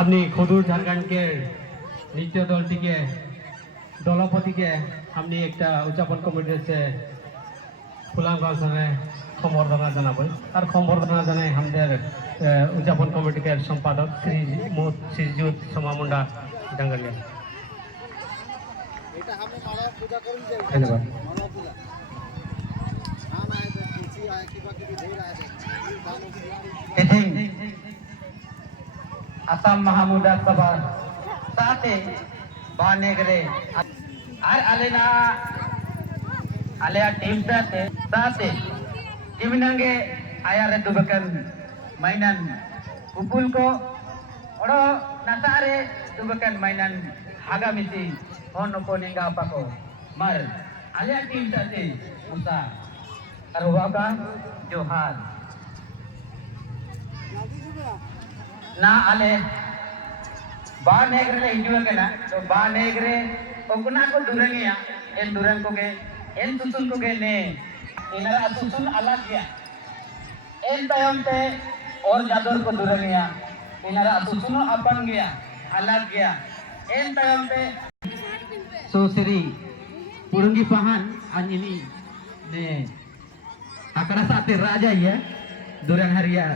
আপনি খদুর ঝাড়খণ্ডের নৃত্য দলটিকে দলপতিকে আপনি একটা উদযাপন কমিটিতে ফুলাম গাছনে সম্বর্ধনা জানাবেন আর সম্বর্ধনা জানাই আমাদের উদযাপন কমিটির সম্পাদক শ্রীযুত সোমামুন্ডা ডাঙ্গালিয়া। ধন্যবাদ। Asam Mahamuda Sabah Sate Banegre Ar Alena Alea Team Sate Timinange Ayare Dubakan Mainan Upulko Oro Nasare Dubakan Mainan Hagamisi Honopo Ninga Pako Mar Alea Team Sate Usa Arwaka Johar ना आले बानेगरे हिजुआ के ना तो बानेगरे ओकुना को दुरंगिया एन दुरंग को के N सुसुन को के ने इनरा सुसुन अलग गया N तयम ते और जादर को दुरंगिया इनरा सुसुन अपन गया अलग गया एन तयम ते सोसरी पुरंगी पहान अंजनी ने akara sate raja ya durang haria